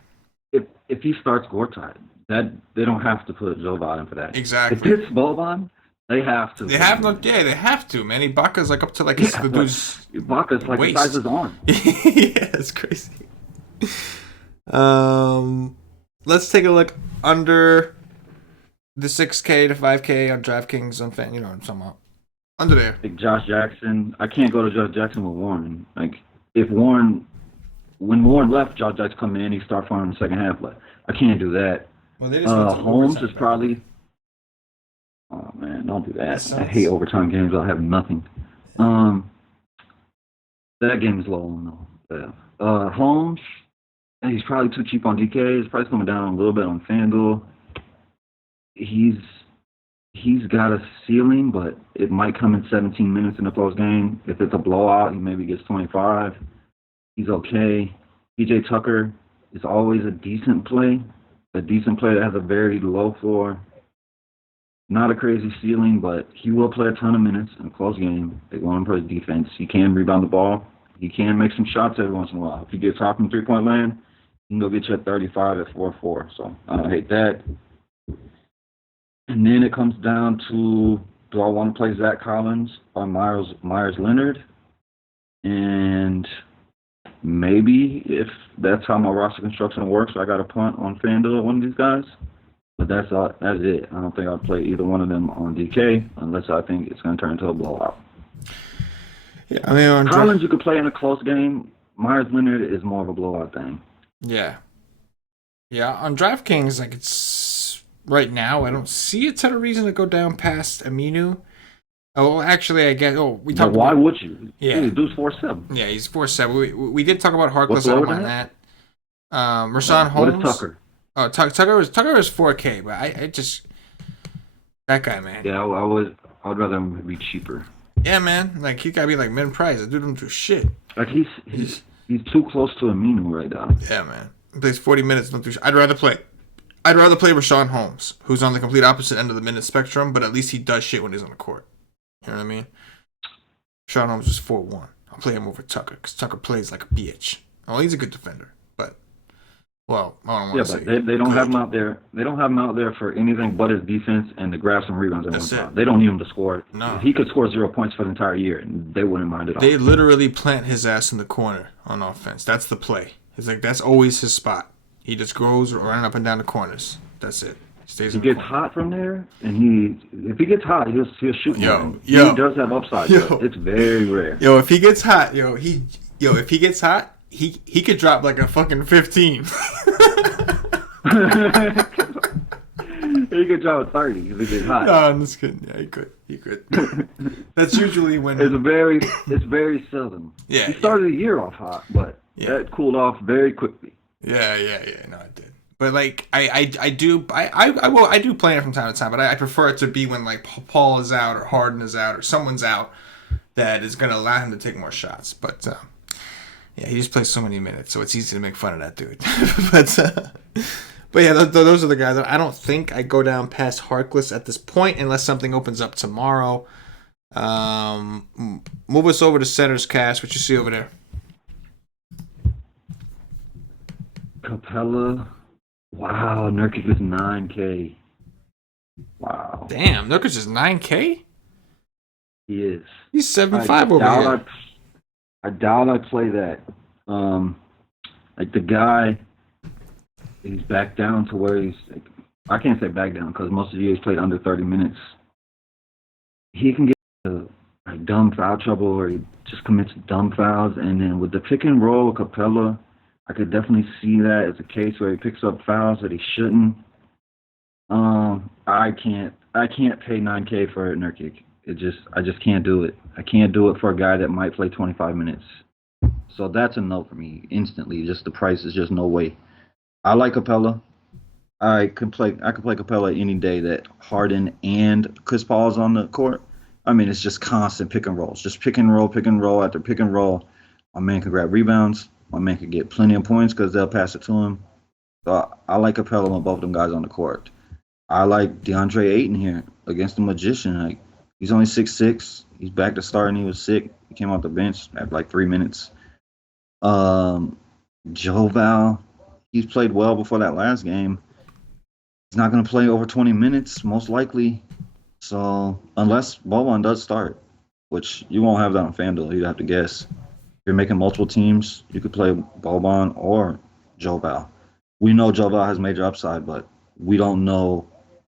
with. if he starts Gortat, that they don't have to put Joval in for that. Exactly. If it's Boban, they have to. They have no. Yeah, they have to. Man, Ibaka's like up to like the dude's. Ibaka's like the size of his arm. Yeah, it's crazy. Let's take a look under the 6K to 5K on DraftKings on Fan. You know what I'm talking about. Under there. Like Josh Jackson. I can't go to Josh Jackson with Warren. Like, when Warren left, Josh Jackson come in, he start farming in the second half. But I can't do that. Well, they just Holmes is probably. Oh man, don't do that. I hate overtime games. I'll have nothing. That game is low though. Yeah. Holmes. He's probably too cheap on DK. His price coming down a little bit on FanDuel. He's got a ceiling, but it might come in 17 minutes in a close game. If it's a blowout, he maybe gets 25. He's okay. PJ Tucker is always a decent play that has a very low floor. Not a crazy ceiling, but he will play a ton of minutes in a close game. They want him for his defense. He can rebound the ball. He can make some shots every once in a while. If he gets hot from three-point land, he can go get you at 35 at 4-4. So I don't hate that. And then it comes down to, do I want to play Zach Collins or Myers Leonard? And maybe if that's how my roster construction works, I got a punt on FanDuel, one of these guys. But that's it. I don't think I'll play either one of them on DK unless I think it's going to turn into a blowout. Yeah, I mean, Collins you could play in a close game. Myers Leonard is more of a blowout thing. Yeah. Yeah, on DraftKings, like, it's right now, I don't see a ton of reason to go down past Aminu. Oh, actually, I guess. Oh, we talked. Why would you? Yeah, dude, dude's 4'7". Yeah, he's 4'7". We did talk about Harkless on that. Rashawn Holmes. What is Tucker? Oh, Tucker was 4K, but I just that guy, man. Yeah, I would rather him be cheaper. Yeah, man. Like, he gotta be like mid price. That dude don't do shit. Like, he's too close to Aminu right now. Yeah, man. He plays 40 minutes, don't do shit. I'd rather play Rashawn Holmes, who's on the complete opposite end of the minute spectrum, but at least he does shit when he's on the court. You know what I mean? Sean Holmes is 4-1. I'll play him over Tucker because Tucker plays like a bitch. Oh, he's a good defender, but well, I don't want to say. They don't have him out there. They don't have him out there for anything but his defense and to grab some rebounds and That's whatnot. it. They don't need him to score. No. If he could score 0 points for the entire year, they wouldn't mind at all. They literally plant his ass in the corner on offense. That's the play. It's like that's always his spot. He just goes running up and down the corners. That's it. Stays He in the gets corner. hot from there, and if he gets hot, he'll shoot more. He does have upside, but it's very rare. If he gets hot, if he gets hot, he could drop like a fucking 15. He could drop 30 if he gets hot. No, I'm just kidding. Yeah, he could. That's usually when it's very seldom. Yeah, he started the year off hot, but that cooled off very quickly. Yeah. No, I did. But like I do play it from time to time, but I prefer it to be when like Paul is out or Harden is out or someone's out that is going to allow him to take more shots. But he just plays so many minutes, so it's easy to make fun of that dude. But yeah, those are the guys. I don't think I go down past Harkless at this point unless something opens up tomorrow. Move us over to centers, Cash. What you see over there? Capella. Wow, Nurkic is 9K. Wow. Damn, Nurkic is 9K? He is. He's 7.5 over here. I doubt I play that. Like the guy, he's back down to where he's. I can't say back down because most of the year he's played under 30 minutes. He can get dumb foul trouble or he just commits dumb fouls, and then with the pick and roll, Capella, I could definitely see that as a case where he picks up fouls that he shouldn't. I can't pay 9K for Nurkic. I just can't do it. I can't do it for a guy that might play 25 minutes. So that's a no for me instantly. Just the price is just no way. I like Capella. I could play Capella any day that Harden and Chris Paul's on the court. I mean, it's just constant pick and rolls. Just pick and roll after pick and roll. My man can grab rebounds. My man could get plenty of points because they'll pass it to him. So I like Capella when both of them guys on the court. I like DeAndre Ayton here against the Magician. Like, he's only 6'6". He's back to starting. He was sick. He came off the bench after like 3 minutes. Joe Val, he's played well before that last game. He's not going to play over 20 minutes, most likely. So unless Boban does start, which you won't have that on FanDuel, you'd have to guess. If you're making multiple teams, you could play Boban or Joe Val. We know Joe Val has major upside, but we don't know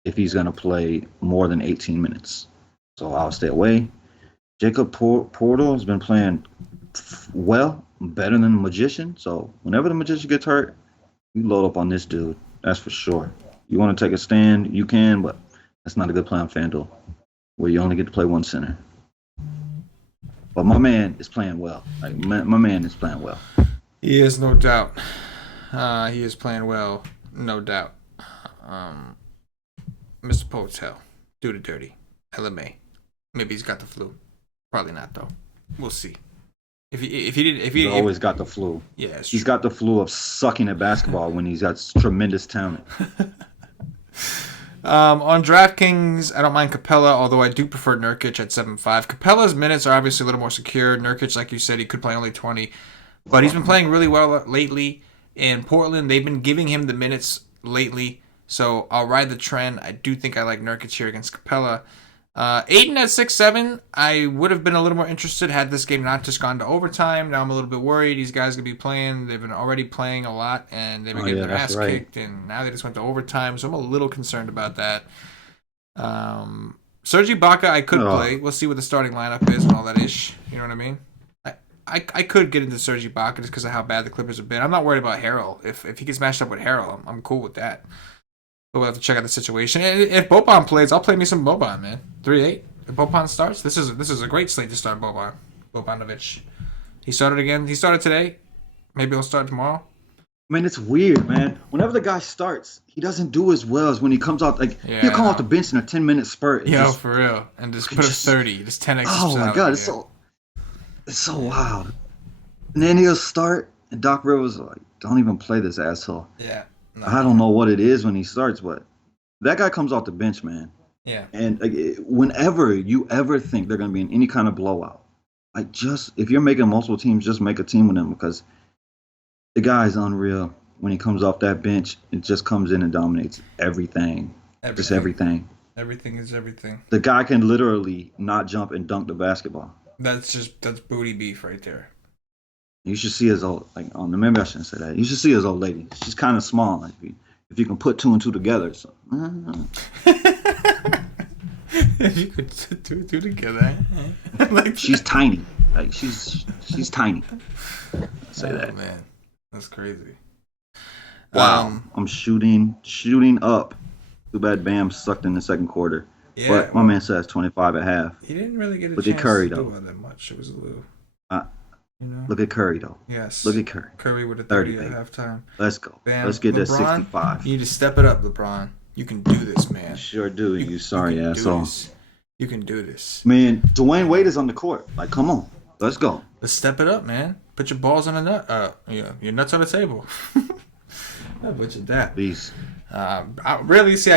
if he's going to play more than 18 minutes. So I'll stay away. Jacob Portal has been playing well, better than the Magician. So whenever the Magician gets hurt, you load up on this dude. That's for sure. You want to take a stand, you can, but that's not a good play on FanDuel, where you only get to play one center. But my man is playing well. Like my man is playing well. He is, no doubt. He is playing well, no doubt. Mr. Potel, do the dirty. LMA. Maybe he's got the flu. Probably not though. We'll see. He's always got the flu. Yeah, he's got the flu of sucking at basketball when he's got tremendous talent. On DraftKings, I don't mind Capella, although I do prefer Nurkic at 7.5. Capella's minutes are obviously a little more secure. Nurkic, like you said, he could play only 20, but he's been playing really well lately. In Portland, they've been giving him the minutes lately, so I'll ride the trend. I do think I like Nurkic here against Capella. Ayton at 6.7, I would have been a little more interested had this game not just gone to overtime. Now I'm a little bit worried. These guys going to be playing. They've been already playing a lot, and they've been getting their ass kicked, and now they just went to overtime, so I'm a little concerned about that. Serge Ibaka, I could play. We'll see what the starting lineup is and all that ish. You know what I mean? I could get into Serge Ibaka just because of how bad the Clippers have been. I'm not worried about Harrell. If he gets matched up with Harrell, I'm cool with that. But we'll have to check out the situation. And if Boban plays, I'll play me some Boban, man. 3-8. If Boban starts, this is a great slate to start Boban. Bobanovic. He started again. He started today. Maybe he'll start tomorrow. I mean, it's weird, man. Whenever the guy starts, he doesn't do as well as when he comes out. Like he'll come off the bench in a 10-minute spurt. Yo, for real, and just put a 30, just 10x. Oh my god, it's so wild. And then he'll start, and Doc Rivers like, don't even play this asshole. Yeah. I don't know what it is when he starts, but that guy comes off the bench, man. Yeah. And whenever you ever think they're going to be in any kind of blowout, if you're making multiple teams, just make a team with him because the guy is unreal. When he comes off that bench, it just comes in and dominates everything. Just Everything. everything. Everything is everything. The guy can literally not jump and dunk the basketball. That's booty beef right there. You should see his old maybe I shouldn't say that. You should see his old lady. She's kind of small. Like if you can put two and two together. So. If you could do together. Like she's tiny. Like she's tiny. Say that. Man, that's crazy. Wow. I'm shooting up. Too bad Bam sucked in the second quarter. Yeah, but my man says 25 at half. He didn't really get a Look chance at Curry, to though. do all that much. It was a little, Look at Curry, though. Yes. Look at Curry. Curry with a 30 at baby. halftime. Let's go. Bam. Let's get LeBron, that 65. You need to step it up, LeBron. You can do this, man. You sure do. You sorry asshole. You can do this. Man, Dwayne Wade is on the court. Like, come on. Let's go. Let's step it up, man. Put your balls on the nut. Your nuts on the table. I butchered that. Please. I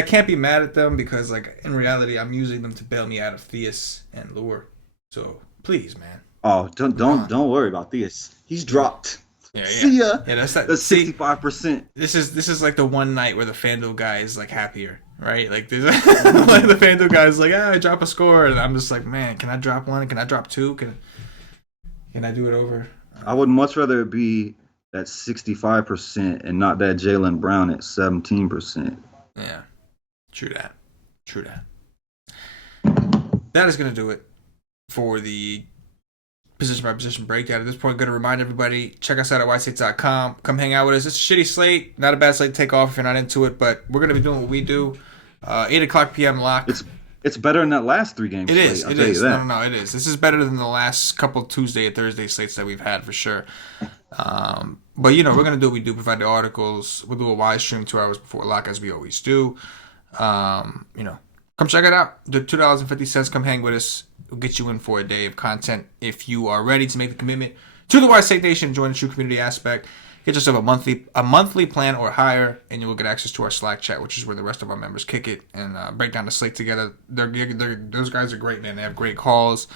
can't be mad at them because, like, in reality, I'm using them to bail me out of Theus and Lure. So please, man. Oh, don't worry about this. He's dropped. Yeah. See ya. Yeah, that's 65%. This is like the one night where the FanDuel guy is like happier, right? Like, like the FanDuel guy is like, I drop a score, and I'm just like, man, can I drop one? Can I drop two? Can I do it over? I would much rather it be at 65% and not that Jaylen Brown at 17%. Yeah, true that. That is gonna do it for the position by position breakdown. At this point, I'm going to remind everybody, check us out at whiteslate.com. Come hang out with us. It's a shitty slate. Not a bad slate to take off if you're not into it, but we're going to be doing what we do. 8 o'clock p.m. lock. It's better than that last 3 games. It is. Slate, I'll tell you that. No, it is. This is better than the last couple Tuesday and Thursday slates that we've had for sure. But, we're going to do what we do, provide the articles. We'll do a live stream 2 hours before lock, as we always do. Come check it out. The $2.50. Come hang with us. We'll get you in for a day of content if you are ready to make the commitment to the White Slate Nation. Join the true community aspect. Get yourself a monthly plan or higher, and you will get access to our Slack chat, which is where the rest of our members kick it and break down the slate together. Those guys are great, man. They have great calls.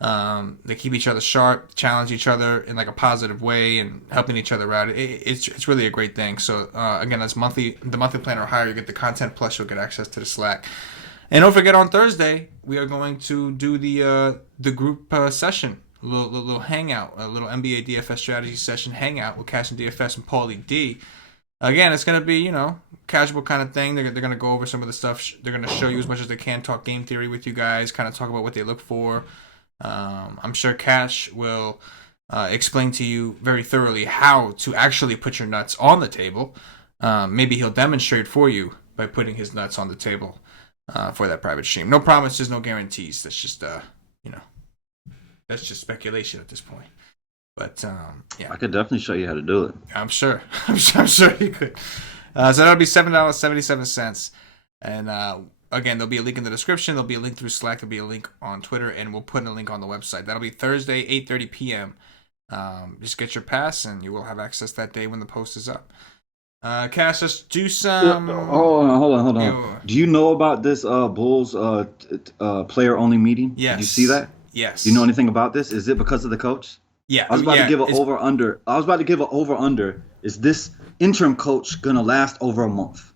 They keep each other sharp, challenge each other in like a positive way, and helping each other out. It's really a great thing. So again, that's the monthly plan or higher. You get the content plus you'll get access to the Slack. And don't forget, on Thursday we are going to do the group session, a little hangout, a little NBA DFS strategy session hangout with CashinDFS and Paulie D. Again, it's gonna be casual kind of thing. They're gonna go over some of the stuff. They're gonna show you as much as they can, talk game theory with you guys, kind of talk about what they look for. I'm sure Cash will explain to you very thoroughly how to actually put your nuts on the table. Maybe he'll demonstrate for you by putting his nuts on the table. For that private stream. No promises, no guarantees. That's just that's just speculation at this point. But yeah, I could definitely show you how to do it. I'm sure you could. So that'll be $7.77. And again, there'll be a link in the description. There'll be a link through Slack. There'll be a link on Twitter, and we'll put a link on the website. That'll be Thursday, 8:30 p.m. Just get your pass, and you will have access that day when the post is up. Cash, let's do some. Hold on. Do you know about this Bulls player only meeting? Yes. Did you see that? Yes. Do you know anything about this? Is it because of the coach? Yeah. I was about to give an over under. Is this interim coach gonna last over a month?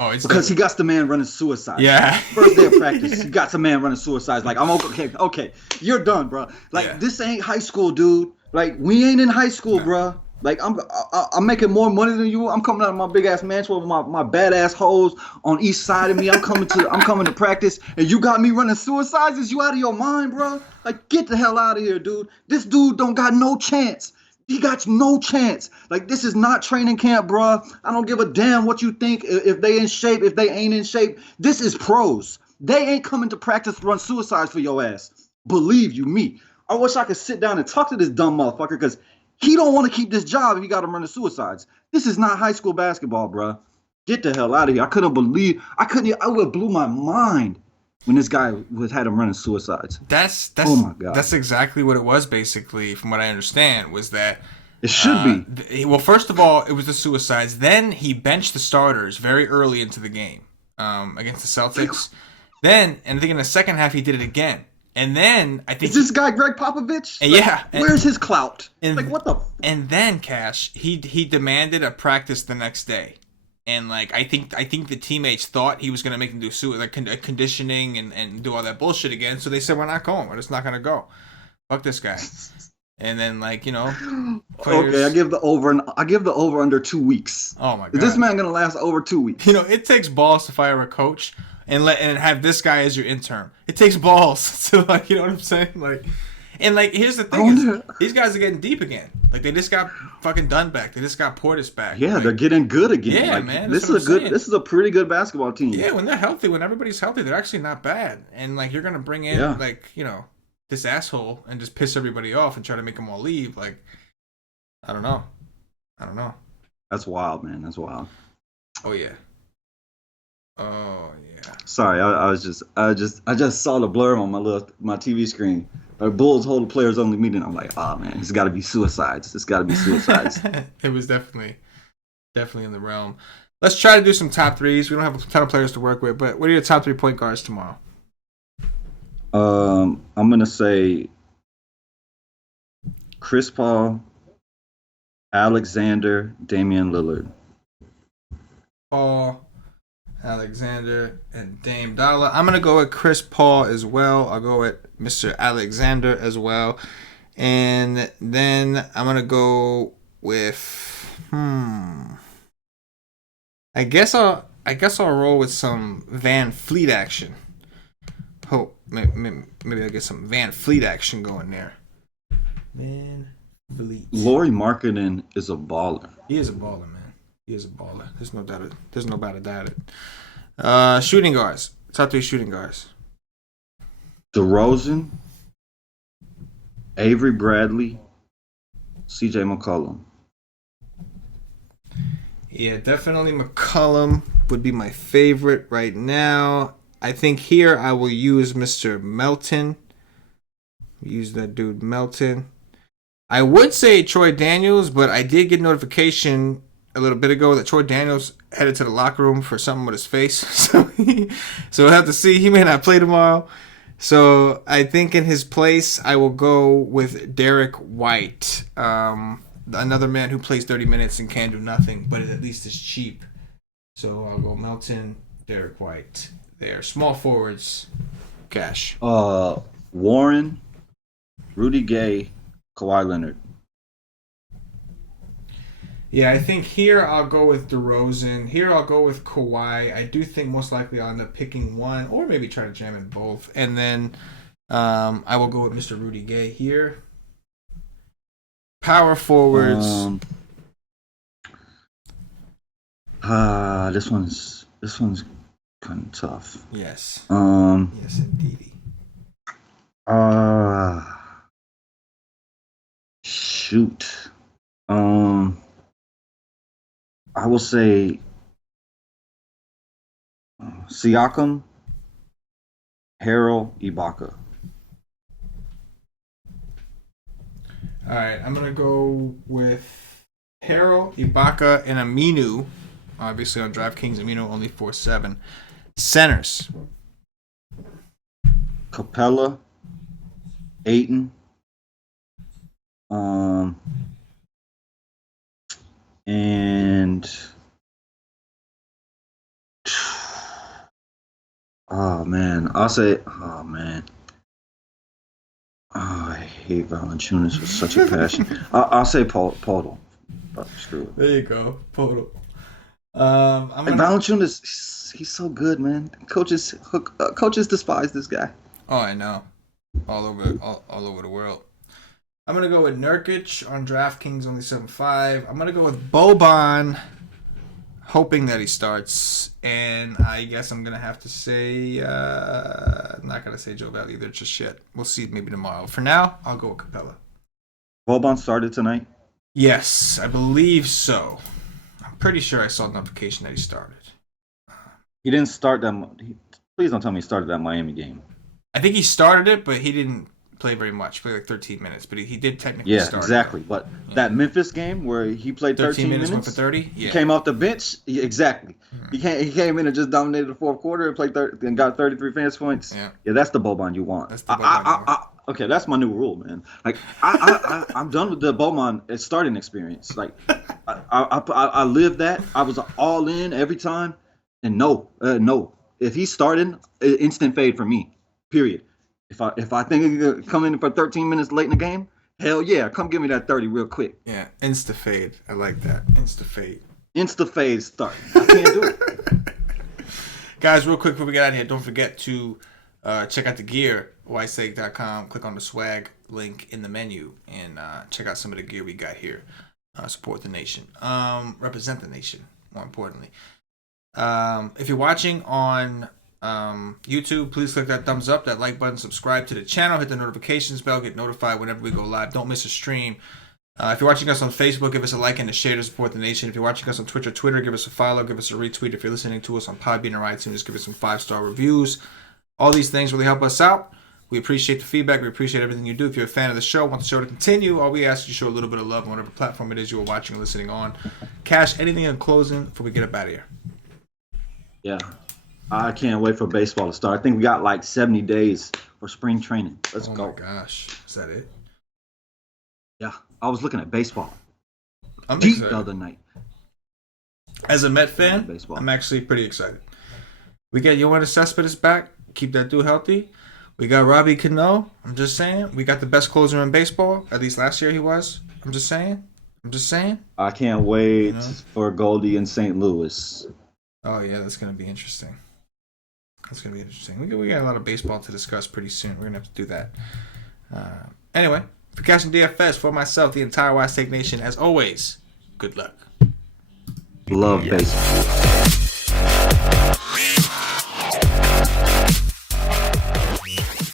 Oh, it's because he got the man running suicide. Yeah. First day of practice, he got some man running suicide. Like, I'm okay. You're done, bro. Like, This ain't high school, dude. Like, we ain't in high school, bro. Like, I'm making more money than you. I'm coming out of my big ass mansion with my badass hoes on each side of me. I'm coming to practice, and you got me running suicides. Is you out of your mind, bro? Like, get the hell out of here, dude. This dude don't got no chance. He got no chance. Like, this is not training camp, bro. I don't give a damn what you think. If they in shape, if they ain't in shape, this is pros. They ain't coming to practice to run suicides for your ass. Believe you me. I wish I could sit down and talk to this dumb motherfucker because he don't want to keep this job if he got to run the suicides. This is not high school basketball, bro. Get the hell out of here. I would have blew my mind when this guy had him running suicides. Oh my God. That's exactly what it was, basically, from what I understand, was that it should be. Well, first of all, it was the suicides. Then he benched the starters very early into the game against the Celtics. Then, and I think in the second half he did it again. And then I think Is this guy Greg Popovich? yeah. Where's his clout? And, Like what the? And then Cash, he demanded a practice the next day. And like I think the teammates thought he was gonna make them do conditioning and do all that bullshit again. So they said we're not going. We're just not gonna go. Fuck this guy. And then players, okay, I give the over under 2 weeks. Oh my god, is this man gonna last over 2 weeks? It takes balls to fire a coach and have this guy as your intern. It takes balls to you know what I'm saying, here's the thing: these guys are getting deep again. Like they just got fucking done back. They just got Portis back. Yeah, they're getting good again. Yeah, man. This is a pretty good basketball team. Yeah, when they're healthy, when everybody's healthy, they're actually not bad. And you're gonna bring in this asshole and just piss everybody off and try to make them all leave. I don't know. That's wild, man. That's wild. Oh yeah. Sorry, I just saw the blurb on my TV screen. Bulls hold players only meeting. I'm like, oh man, it's got to be suicides. It's got to be suicides. It was definitely in the realm. Let's try to do some top threes. We don't have a ton of players to work with, but what are your top 3 point guards tomorrow? I'm gonna say Chris Paul, Alexander, Damian Lillard. Paul, Alexander, and Dame Dollar. I'm going to go with Chris Paul as well. I'll go with Mr. Alexander as well. And then I'm going to go with I guess I'll roll with some Van Fleet action. Hope maybe I'll get some Van Fleet action going there. Van Vliet. Lauri Markkanen is a baller. He is a baller, man. He is a baller. There's no doubt about it. Shooting guards. Top 3 shooting guards. DeRozan, Avery Bradley, CJ McCollum. Yeah, definitely McCollum would be my favorite right now. I think here I will use Mr. Melton. Use that dude Melton. I would say Troy Daniels, but I did get notification a little bit ago that Troy Daniels headed to the locker room for something with his face. So we'll have to see. He may not play tomorrow. So I think in his place, I will go with Derek White. Another man who plays 30 minutes and can do nothing, but at least is cheap. So I'll go Melton, Derek White. There. Small forwards. Cash. Warren, Rudy Gay, Kawhi Leonard. Yeah, I think here I'll go with DeRozan. Here I'll go with Kawhi. I do think most likely I'll end up picking one or maybe try to jam in both. And then I will go with Mr. Rudy Gay here. Power forwards. This one's kind of tough. Yes. Yes, indeed. Shoot. I will say Siakam, Harrell, Ibaka. All right, I'm going to go with Harrell, Ibaka, and Aminu. Obviously on DraftKings, Aminu only 4.7. Centers. Capella, Ayton, and I hate Valanciunas with such a passion. I'll say Podol. Screw it. There you go, Podol. Valanciunas, he's so good, man. Coaches despise this guy. Oh, I know. All over the world. I'm going to go with Nurkic on DraftKings, only 7.5. I'm going to go with Boban, hoping that he starts. And I guess I'm going to have to say, I'm not going to say Joe Valley either, just shit. We'll see maybe tomorrow. For now, I'll go with Capella. Boban started tonight? Yes, I believe so. I'm pretty sure I saw the notification that he started. He didn't start that. Please don't tell me he started that Miami game. I think he started it, but he didn't play very much. Play like 13 minutes, but he did technically start. Yeah, exactly. But that Memphis game where he played 13 minutes, went for 30. Yeah. He came off the bench. Yeah, exactly. He came in and just dominated the fourth quarter and played and got 33 fantasy points. Yeah, that's the Boban you want. That's the Boban okay, that's my new rule, man. Like I'm done with the Boban starting experience. Like I lived that. I was all in every time. And no. If he's starting, instant fade for me. Period. If I think he's gonna come in for 13 minutes late in the game, hell yeah, come give me that 30 real quick. Yeah, insta fade. I like that. Insta fade. Insta fade start. I can't do it. Guys, real quick before we get out of here, don't forget to check out the gear, ysake.com. Click on the swag link in the menu and check out some of the gear we got here. Support the nation. Represent the nation, more importantly. If you're watching on YouTube, please click that thumbs up, that like button, subscribe to the channel, hit the notifications bell, get notified whenever we go live. Don't miss a stream. If you're watching us on Facebook, give us a like and a share to support the nation. If you're watching us on Twitch or Twitter, give us a follow, give us a retweet. If you're listening to us on Podbean or iTunes, give us some 5-star reviews. All these things really help us out. We appreciate the feedback. We appreciate everything you do. If you're a fan of the show, want the show to continue, all we ask is you show a little bit of love on whatever platform it is you are watching or listening on. Cash, anything in closing before we get up out of here? Yeah. I can't wait for baseball to start. I think we got like 70 days for spring training. Let's go. Oh, my gosh. Is that it? Yeah. I was looking at baseball I'm deep excited. the other night. As a Met fan, I'm actually pretty excited. We got Yoenis Cespedes back. Keep that dude healthy. We got Robbie Cano. I'm just saying. We got the best closer in baseball. At least last year he was. I'm just saying. I can't wait for Goldie in St. Louis. Oh, yeah. That's going to be interesting. We got a lot of baseball to discuss pretty soon. We're going to have to do that. Anyway, for CashinDFS, for myself, the entire West Take Nation, as always, good luck. Love baseball.